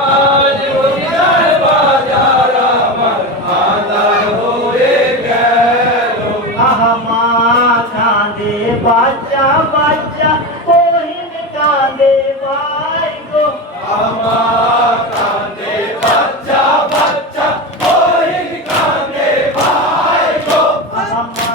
আজ মদিনার বাজার আমার আঁধার হয়ে গেল। আহা মা কাঁদে বাচ্চা বাচ্চা, কহিন কাঁদে ভাই গো। আমার কাঁদে বাচ্চা বাচ্চা, কহিন কাঁদে ভাই গো। আহা মা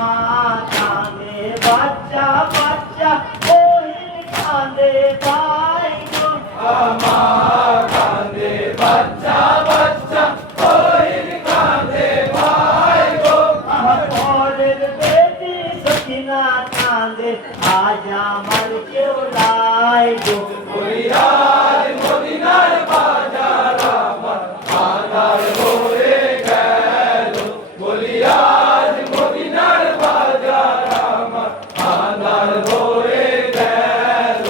কাঁদে বাচ্চা বাচ্চা, কহিন কাঁদে ভাই গো। আমার কাঁদে বাচ্চা বাচ্চা, কহিন কাঁদে ভাই গো। আহা পরের বেটি সখিনা কাঁদে, আজ আমার কেউ নাই গো। বলি আজ মদিনার বাজার আমার আঁধার হয়ে গেল। বলি আজ মদিনার বাজার আমার আঁধার হয়ে গেল।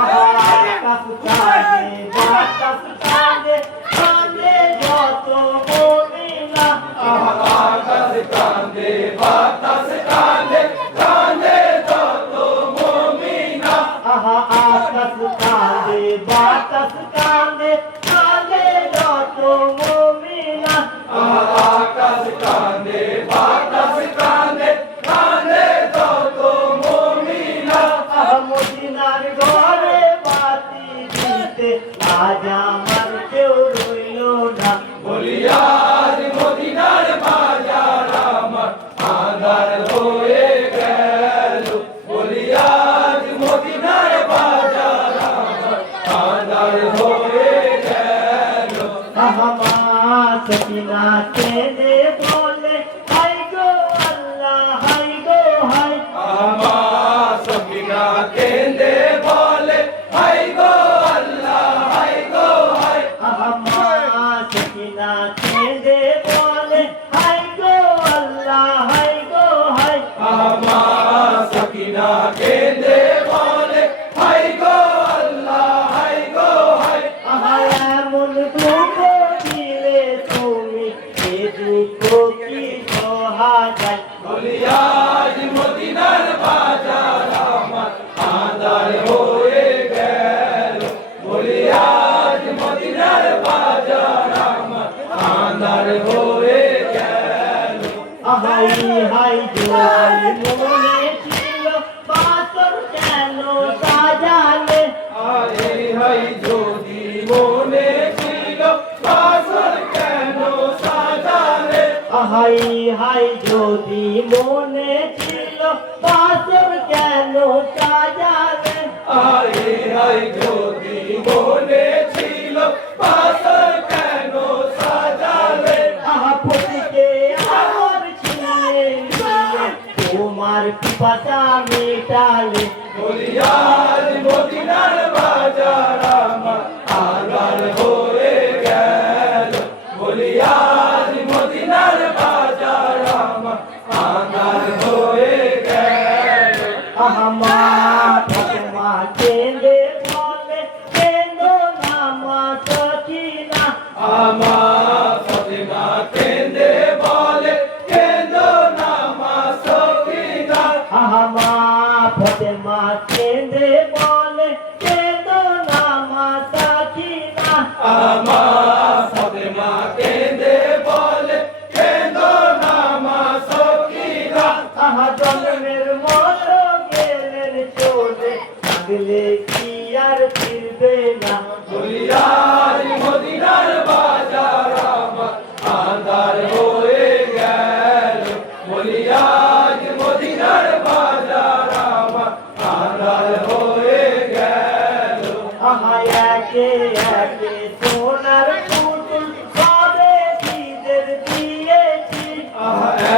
আহা আকাশ কাঁদে বাতাস কাঁদে, কাঁদে যত মদিনা। আকাশ কাঁদে বাতাস কাঁদে, কাঁদে যত মুমিনা। আহা আকাশ কাঁদে বাতাস কাঁদে, কাঁদে যত মুমিনা। আকাশ কাঁদে বাতাস কাঁদে, কাঁদে যত মুমিনা। আহা মদিনার ঘরে বাতি দিতে, আজ আমার কেউ রইল না। বলি আজ মদিনার বাজার আমার আঁধার হয়ে গেল। বলি আজ মদিনার বাজার আমার আঁধার হয়ে গেল। আহা মা সকিনা কেঁদে বলে, হাই গো আল্লাহ হাই গো হাই। আমার সকিনা কেঁদে বলে, হাই গো আল্লাহ হাই গো হাই। আহা মা সকিনা কেঁদে বলে, হাই গো আল্লাহ হাই গো হাই। আমার সকিনা কেঁদে বলে, হাই গো আল্লাহ হাই গো হাই। আহা এমন দুঃখ দিলে তুমি, এ দুঃখ কি সহা যায়। বলি আজ মদিনার বাজার আমার আঁধার হয়ে গেল। বলি আজ মদিনার বাজার আমার আঁধার হয়ে গেল। আহাই হাই জোয়াই মনে ছিল, বাসর কেন সাজালে। আরে হাই যদি মনে ছিল, বাসর কেন সাজালে। আহাই হাই যদি মনে ছিল, বাসর কেন সাজালে। আরে হাই যদি মনে ছিল, বাসর কেন সাজালে। আহা ফটিকে আমার ছিঁড়ে নিয়ে, তোমার পিপাসা মেটালে। বলি আজ মদিনার বাজার আমার আঁধার হয়ে গেল। বলি আজ মদিনার বাজার আমার আঁধার হয়ে গেল। আহা মা ফাতেমা কেঁদে বলে, কেঁদো না মা সখিনা। আমার ফাতেমা কেঁদে বলে, কেঁদো না মা সখিনা। আহা মা ফাতেমা কেঁদে বলে, কেঁদো না মা সখিনা। আমার ফাতেমা কেঁদে বলে, কেঁদো না মা সখিনা। আহা জন্মের মতো গেলেন চলে, থাকলে কি আর ফিরবে না। বলি আজ মদিনার বাজার আমার আঁধার হয়ে গেল। বলি আজ মদিনার বাজার আমার আঁধার হয়ে গেল। আহা একে একে সোনার পুতুল সবে ঈদের দিয়েছি।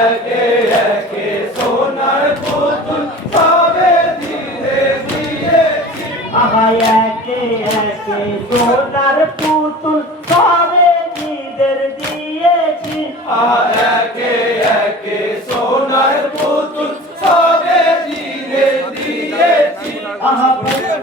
একে একে সোনার পুতুল সবে ধীরে দিয়েছি। আহা একে একে সোনার পুতুল সবে ঈদের দিয়েছি। একে একে সোনার পুতুল সবে ধীরে দিয়েছি। আহা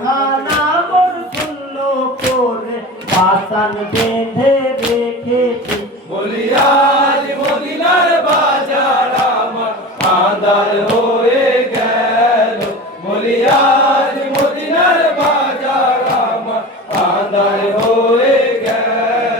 খানা মোর শূন্য করে, বাসান বেঁধে রেখেছি। বলি আজ মদিনার বাজার আমার আঁধার হয়ে গেল। বলি আজ মদিনার বাজার আমার আঁধার হয়ে গেল।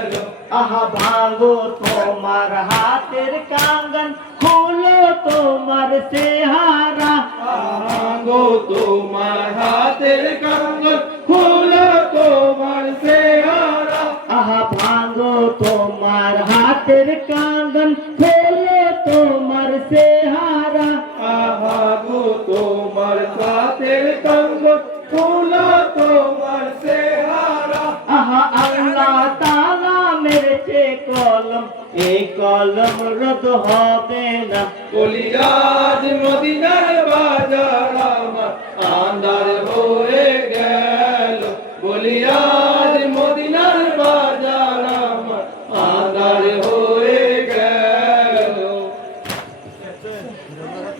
আহা ভাঙো তোমার হাতের কাঙ্গন, খুলো তোমার চেহারা। ভাঙো তোমার হাতের কাঙ্গন, খুলো তোমার চেহারা। আহা ভাঙো তোমার হাতের কাঙ্গন, খুলো তোমার চেহারা। ভাঙো তোমার হাতের কাঙ্গন, খুলো তোমার চেহারা। আহা আল্লাহ তাআলা মেরেছে কলম, এই কলম রদ হবে না। বলি আজ মদিনার বাজার আমার, আন্দার